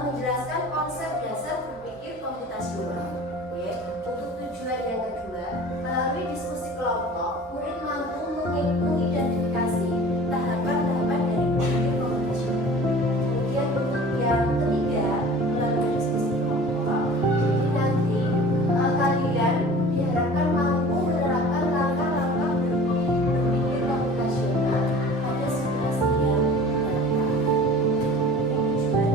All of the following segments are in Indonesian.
menjelaskan konsep dasar berpikir komputasional. Ya. Untuk tujuan yang kedua, melalui diskusi kelompok, murid mampu mengidentifikasi tahapan-tahapan dari berpikir komputasional. Kemudian untuk yang ketiga, melalui diskusi kelompok, jadi nanti kalian diharapkan mampu menerapkan langkah-langkah berpikir komputasional pada situasi yang nyata. Ini tujuan.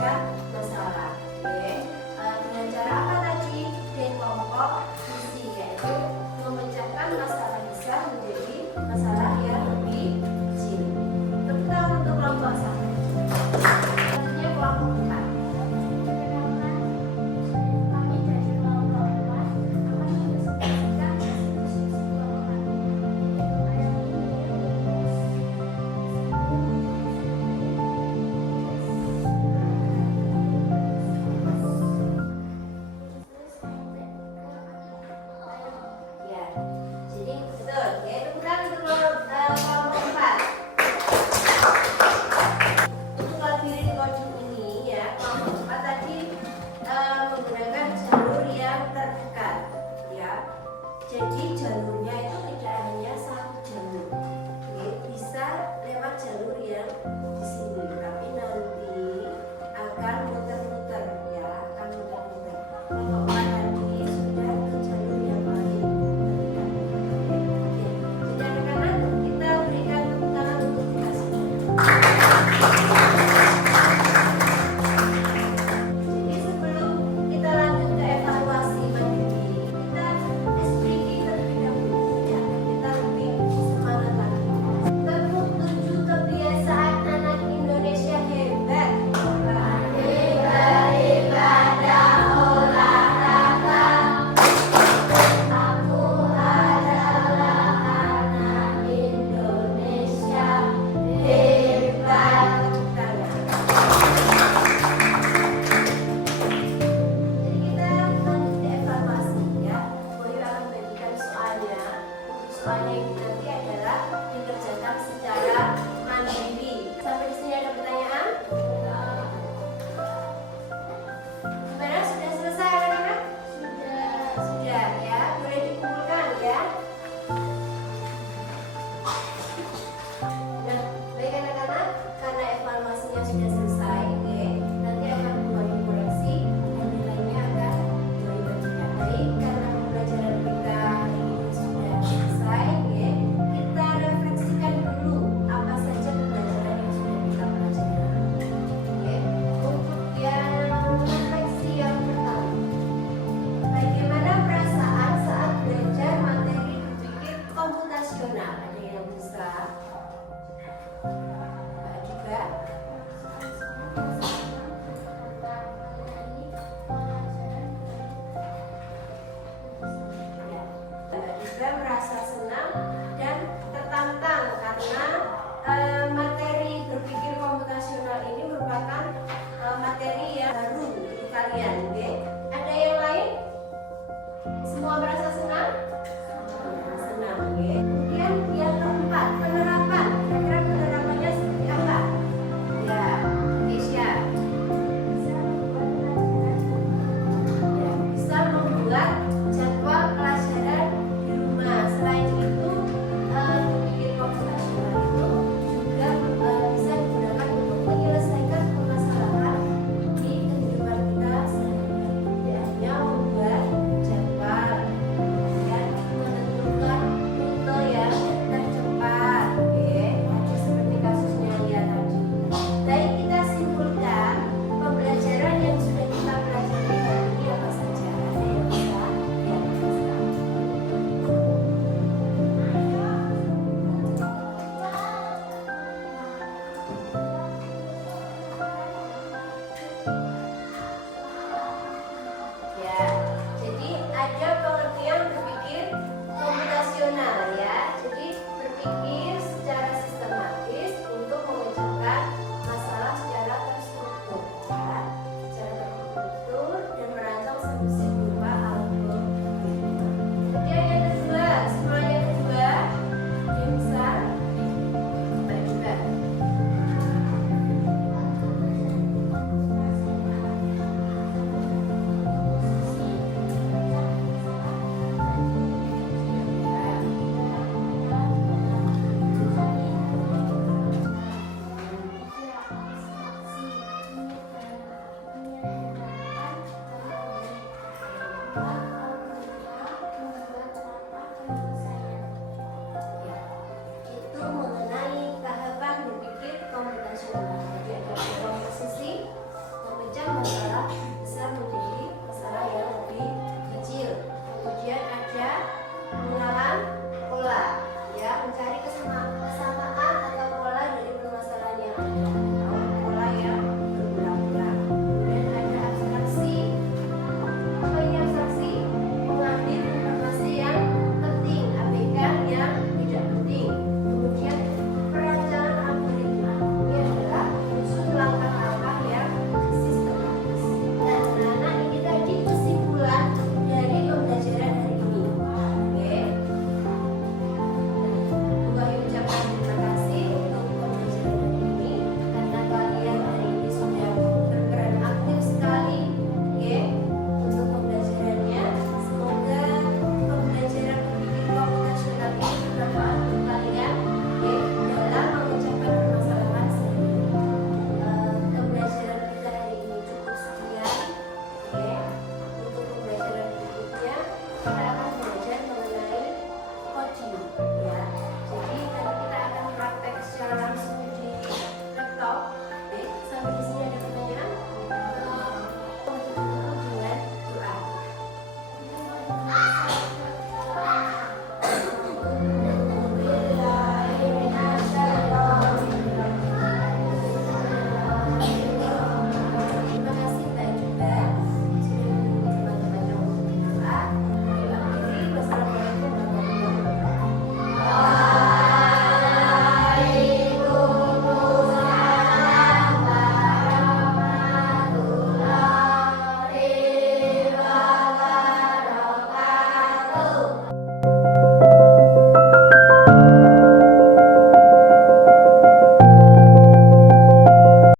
menyelesaikan masalah. Oke. Dengan cara apa tadi? Dengan kelompok visi, yaitu memecahkan masalah besar menjadi masalah yang lebih kecil. Tentang untuk kelompok 1. Selanjutnya kelompok 4. Kami dari kelompok 4 akan mendiskusikan diskusi kelompok kami. Ayat Ya, jadi betul. Ya, tepuk tangan untuk kelompok 4. Untuk labirin coding ini ya, kelompok 4 tadi menggunakan jalur yang terdekat, ya. Jadi jalurnya itu tidak hanya satu jalur. Oke, bisa lewat jalur yang di sini, tapi nanti akan muter-muter, ya, akan muter-muter. Kelompok 4 tadi sudah ke jalur yang paling terdekat. Oke, jadi anak-anak kita berikan tepuk tangan untuk kita semua. Jadi sebelum kita lanjut ke evaluasi mandiri, kita SPG terlebih dahulu, ya, kita lebih semangat lagi. Tepuk 7 kebiasaan anak Indonesia hebat. Pandai beribadah olahraga. Aku adalah anak Indonesia hebat. Tepuk tangan. Jadi kita lanjut ke evaluasi, ya. Boy akan bagikan soalnya. Untuk soalnya ini nanti adalah dikerjakan secara mandiri. Sampai di sini ada pertanyaan? Gimana? Sudah selesai anak-anak? Sudah ya. Boleh dikumpulkan ya. Nah, baik anak-anak, karena evaluasinya sudah selesai, oke, nanti akan kembali koreksi dan nilainya akan kembali bagikan. Baik, karena pembelajaran kita hari ini sudah selesai, oke, kita refleksikan dulu apa saja pembelajaran yang sudah kita pelajari. Oke, untuk yang refleksi yang pertama, bagaimana perasaan saat belajar materi berpikir komputasional? Ada yang bisa? Mbak juga? Ya. Mbak juga merasa senang dan tertantang karena materi berpikir komputasional ini merupakan materi yang baru untuk kalian. Oke? Ada yang lain? Semua merasa